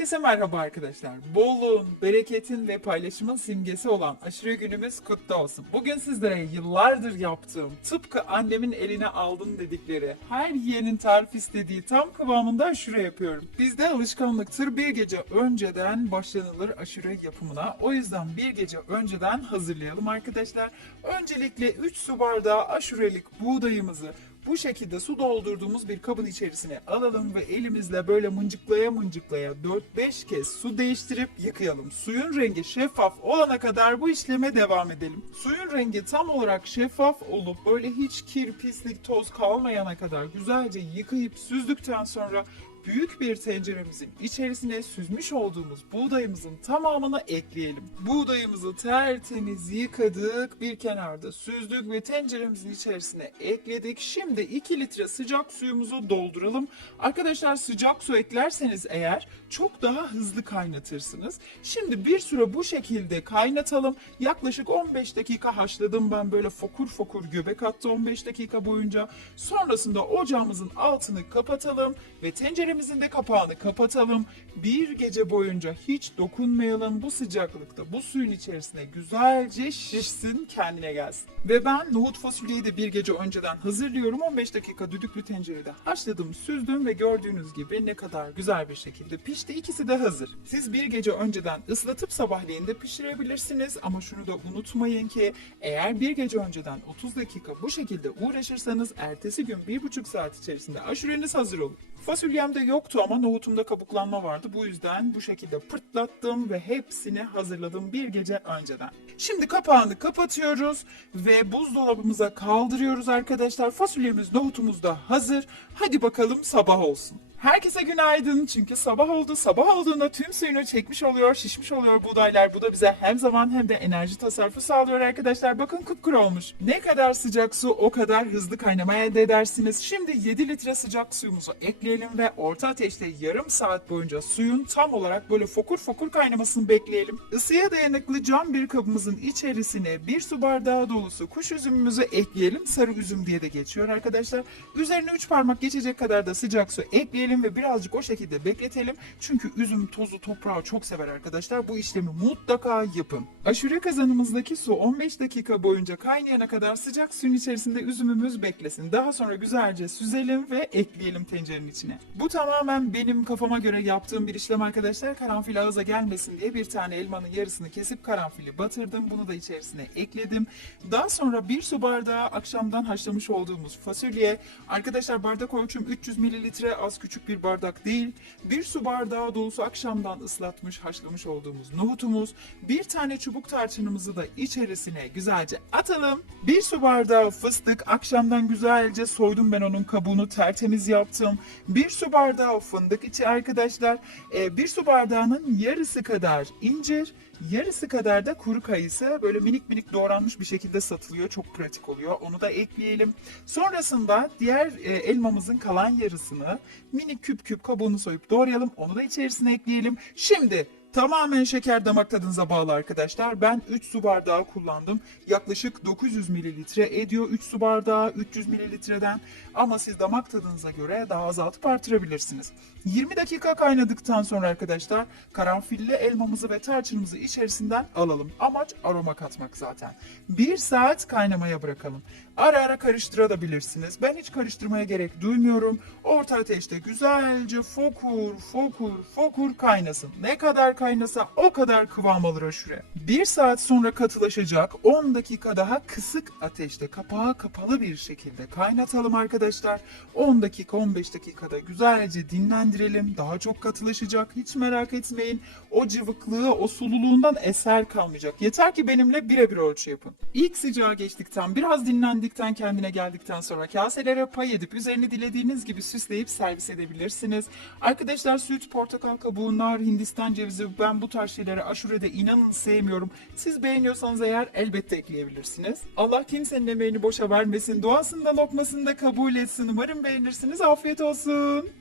Herkese merhaba arkadaşlar. Bolluğun, bereketin ve paylaşımın simgesi olan aşure günümüz kutlu olsun. Bugün sizlere yıllardır yaptığım, tıpkı annemin eline aldın dedikleri, her yiyenin tarif istediği tam kıvamında aşure yapıyorum. Bizde alışkanlıktır bir gece önceden başlanılır aşure yapımına. O yüzden bir gece önceden hazırlayalım arkadaşlar. Öncelikle 3 su bardağı aşurelik buğdayımızı bu şekilde su doldurduğumuz bir kabın içerisine alalım ve elimizle böyle mıncıklaya mıncıklaya 4-5 kez su değiştirip yıkayalım. Suyun rengi şeffaf olana kadar bu işleme devam edelim. Suyun rengi tam olarak şeffaf olup böyle hiç kir, pislik, toz kalmayana kadar güzelce yıkayıp süzdükten sonra büyük bir tenceremizin içerisine süzmüş olduğumuz buğdayımızın tamamını ekleyelim. Buğdayımızı tertemiz yıkadık, bir kenarda süzdük ve tenceremizin içerisine ekledik. Şimdi 2 litre sıcak suyumuzu dolduralım. Arkadaşlar sıcak su eklerseniz eğer çok daha hızlı kaynatırsınız. Şimdi bir süre bu şekilde kaynatalım. Yaklaşık 15 dakika haşladım ben böyle fokur fokur göbek attı 15 dakika boyunca. Sonrasında ocağımızın altını kapatalım ve tenceremizin de kapağını kapatalım. Bir gece boyunca hiç dokunmayalım bu sıcaklıkta bu suyun içerisine güzelce şişsin kendine gelsin. Ve ben nohut fasulyeyi de bir gece önceden hazırlıyorum. 15 dakika düdüklü tencerede haşladım, süzdüm ve gördüğünüz gibi ne kadar güzel bir şekilde pişti. İkisi de hazır. Siz bir gece önceden ıslatıp sabahleyin de pişirebilirsiniz ama şunu da unutmayın ki eğer bir gece önceden 30 dakika bu şekilde uğraşırsanız ertesi gün 1,5 saat içerisinde aşureniz hazır olur. Fasulyemde yoktu ama nohutumda kabuklanma vardı. Bu yüzden bu şekilde pırtlattım ve hepsini hazırladım bir gece önceden. Şimdi kapağını kapatıyoruz ve buzdolabımıza kaldırıyoruz arkadaşlar. Fasulyemiz, nohutumuz da hazır. Hadi bakalım sabah olsun. Herkese günaydın çünkü sabah oldu. Sabah olduğunda tüm suyunu çekmiş oluyor, şişmiş oluyor buğdaylar. Bu da bize hem zaman hem de enerji tasarrufu sağlıyor arkadaşlar. Bakın kupkuru olmuş. Ne kadar sıcak su o kadar hızlı kaynama elde edersiniz. Şimdi 7 litre sıcak suyumuzu ekleyelim ve orta ateşte yarım saat boyunca suyun tam olarak böyle fokur fokur kaynamasını bekleyelim. Isıya dayanıklı cam bir kabımızın içerisine bir su bardağı dolusu kuş üzümümüzü ekleyelim. Sarı üzüm diye de geçiyor arkadaşlar. Üzerine 3 parmak geçecek kadar da sıcak su ekleyelim ve birazcık o şekilde bekletelim. Çünkü üzüm tozu toprağı çok sever arkadaşlar. Bu işlemi mutlaka yapın. Aşure kazanımızdaki su 15 dakika boyunca kaynayana kadar sıcak suyun içerisinde üzümümüz beklesin. Daha sonra güzelce süzelim ve ekleyelim tencerenin içine. Bu tamamen benim kafama göre yaptığım bir işlem arkadaşlar. Karanfil ağza gelmesin diye bir tane elmanın yarısını kesip karanfili batırdım. Bunu da içerisine ekledim. Daha sonra bir su bardağı akşamdan haşlamış olduğumuz fasulye. Arkadaşlar bardak ölçüm 300 mililitre az küçük bir bardak değil. Bir su bardağı dolusu akşamdan ıslatmış haşlamış olduğumuz nohutumuz. Bir tane çubuk tarçınımızı da içerisine güzelce atalım. Bir su bardağı fıstık akşamdan güzelce soydum ben onun kabuğunu tertemiz yaptım. Bir su bardağı fındık içi arkadaşlar. Ee, bir su bardağının yarısı kadar incir, yarısı kadar da kuru kayısı böyle minik minik doğranmış bir şekilde satılıyor. Çok pratik oluyor. Onu da ekleyelim. Sonrasında diğer e, elmamızın kalan yarısını minik küp küp kabuğunu soyup doğrayalım. Onu da içerisine ekleyelim. Şimdi Tamamen şeker damak tadınıza bağlı arkadaşlar. Ben 3 su bardağı kullandım. Yaklaşık 900 mililitre ediyor 3 su bardağı 300 mililitreden. Ama siz damak tadınıza göre daha azaltıp artırabilirsiniz. 20 dakika kaynadıktan sonra arkadaşlar karanfilli elmamızı ve tarçınımızı içerisinden alalım. Amaç aroma katmak zaten. 1 saat kaynamaya bırakalım. Ara ara karıştırabilirsiniz. Ben hiç karıştırmaya gerek duymuyorum. Orta ateşte güzelce fokur fokur fokur kaynasın. Ne kadar kaynasa o kadar kıvam alır aşure. 1 saat sonra katılaşacak 10 dakika daha kısık ateşte kapağı kapalı bir şekilde kaynatalım arkadaşlar. 10 dakika 15 dakikada güzelce dinlendirelim. Daha çok katılaşacak hiç merak etmeyin. O cıvıklığı o sululuğundan eser kalmayacak. Yeter ki benimle birebir ölçü yapın. İlk sıcağı geçtikten biraz dinlendikten kendine geldikten sonra kaselere pay edip üzerini dilediğiniz gibi süsleyip servis edebilirsiniz. Arkadaşlar süt, portakal kabuğu, hindistan cevizi ben bu tarz şeyleri aşurede inanın sevmiyorum. Siz beğeniyorsanız eğer elbette ekleyebilirsiniz. Allah kimsenin emeğini boşa vermesin. Duasını da lokmasını da kabul etsin. Umarım beğenirsiniz. Afiyet olsun.